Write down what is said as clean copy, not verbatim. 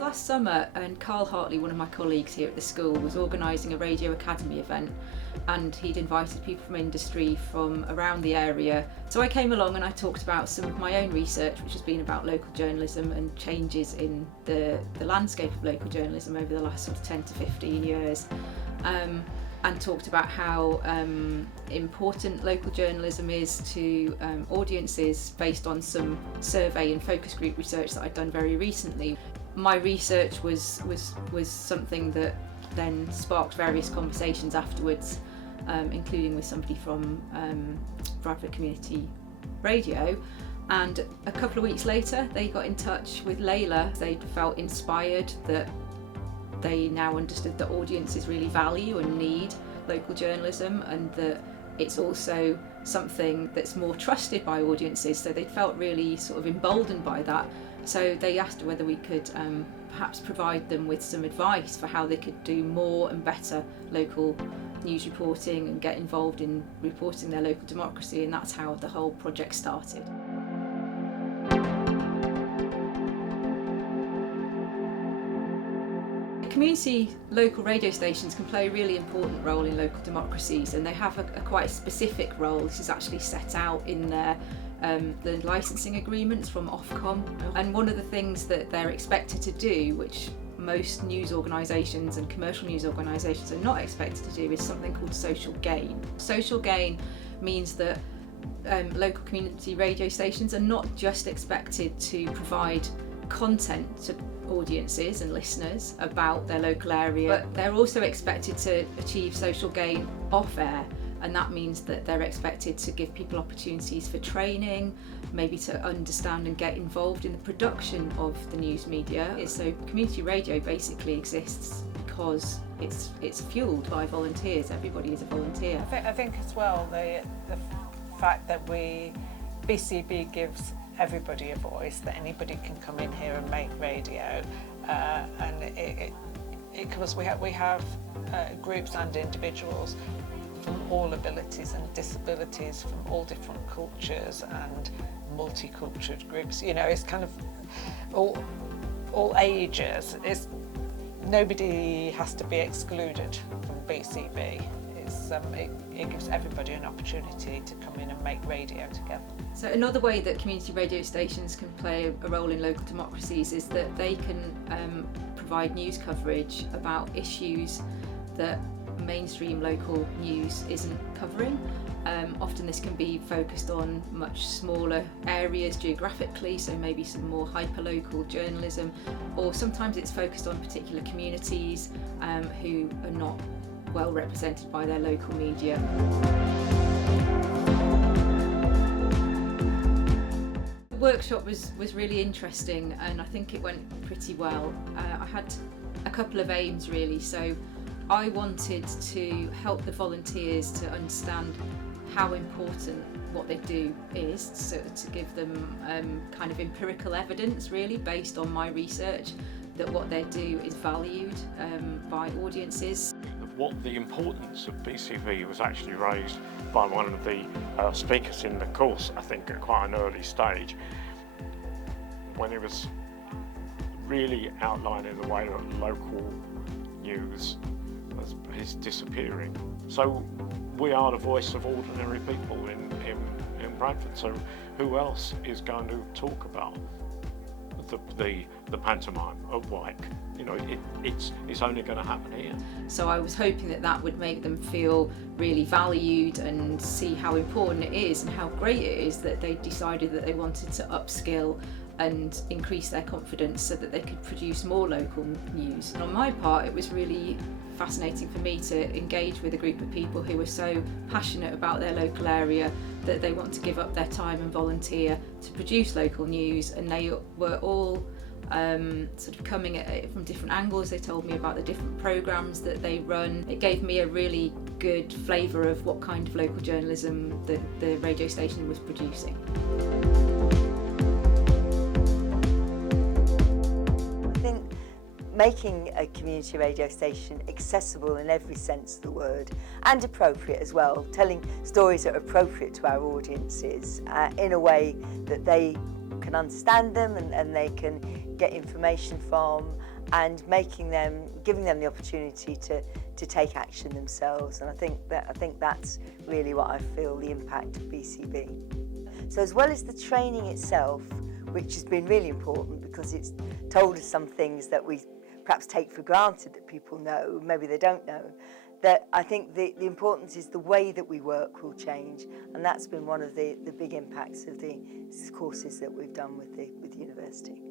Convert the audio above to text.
Last summer, and Carl Hartley, one of my colleagues here at the school, was organising a Radio Academy event, and he'd invited people from industry from around the area. So I came along and I talked about some of my own research, which has been about local journalism and changes in the landscape of local journalism over the last sort of 10 to 15 years. And talked about how important local journalism is to audiences based on some survey and focus group research that I'd done very recently. My research was something that then sparked various conversations afterwards, including with somebody from Bradford Community Radio. And a couple of weeks later, they got in touch with Layla. They felt inspired that they now understood that audiences really value and need local journalism, and that it's also something that's more trusted by audiences, so they felt really sort of emboldened by that. So they asked whether we could perhaps provide them with some advice for how they could do more and better local news reporting and get involved in reporting their local democracy, and that's how the whole project started. Community local radio stations can play a really important role in local democracies, and they have a quite specific role. This is actually set out in their the licensing agreements from Ofcom. And one of the things that they're expected to do, which most news organisations and commercial news organisations are not expected to do, is something called social gain. Social gain means that local community radio stations are not just expected to provide content to audiences and listeners about their local area, but they're also expected to achieve social gain off air, and that means that they're expected to give people opportunities for training, maybe to understand and get involved in the production of the news media. So community radio basically exists because it's fueled by volunteers. Everybody is a volunteer. I think as well the fact that BCB gives everybody a voice, that anybody can come in here and make radio, and it covers. We have groups and individuals from all abilities and disabilities, from all different cultures and multicultural groups. You know, it's kind of all ages. Nobody has to be excluded from BCB. It gives everybody an opportunity to come in and make radio together. So another way that community radio stations can play a role in local democracies is that they can provide news coverage about issues that mainstream local news isn't covering. Often this can be focused on much smaller areas geographically, so maybe some more hyper-local journalism, or sometimes it's focused on particular communities who are not well represented by their local media. The workshop was really interesting, and I think it went pretty well. I had a couple of aims really. So I wanted to help the volunteers to understand how important what they do is, so to give them kind of empirical evidence really based on my research that what they do is valued by audiences. What the importance of BCV was actually raised by one of the speakers in the course, I think at quite an early stage, when it was really outlining the way that local news is disappearing. So we are the voice of ordinary people in Bradford, so who else is going to talk about the pantomime of Wyke? You know, it's only going to happen here. So I was hoping that would make them feel really valued and see how important it is and how great it is that they decided that they wanted to upskill and increase their confidence so that they could produce more local news. And on my part, it was really fascinating for me to engage with a group of people who were so passionate about their local area that they want to give up their time and volunteer to produce local news, and they were all sort of coming at it from different angles. They told me about the different programmes that they run. It gave me a really good flavour of what kind of local journalism the radio station was producing. I think making a community radio station accessible in every sense of the word and appropriate as well, telling stories that are appropriate to our audiences in a way that they can understand them and they can get information from, and giving them the opportunity to take action themselves. And I think that's really what I feel the impact of BCB. So as well as the training itself, which has been really important because it's told us some things that we perhaps take for granted that people know, maybe they don't know, that I think the importance is the way that we work will change, and that's been one of the big impacts of the courses that we've done with the university.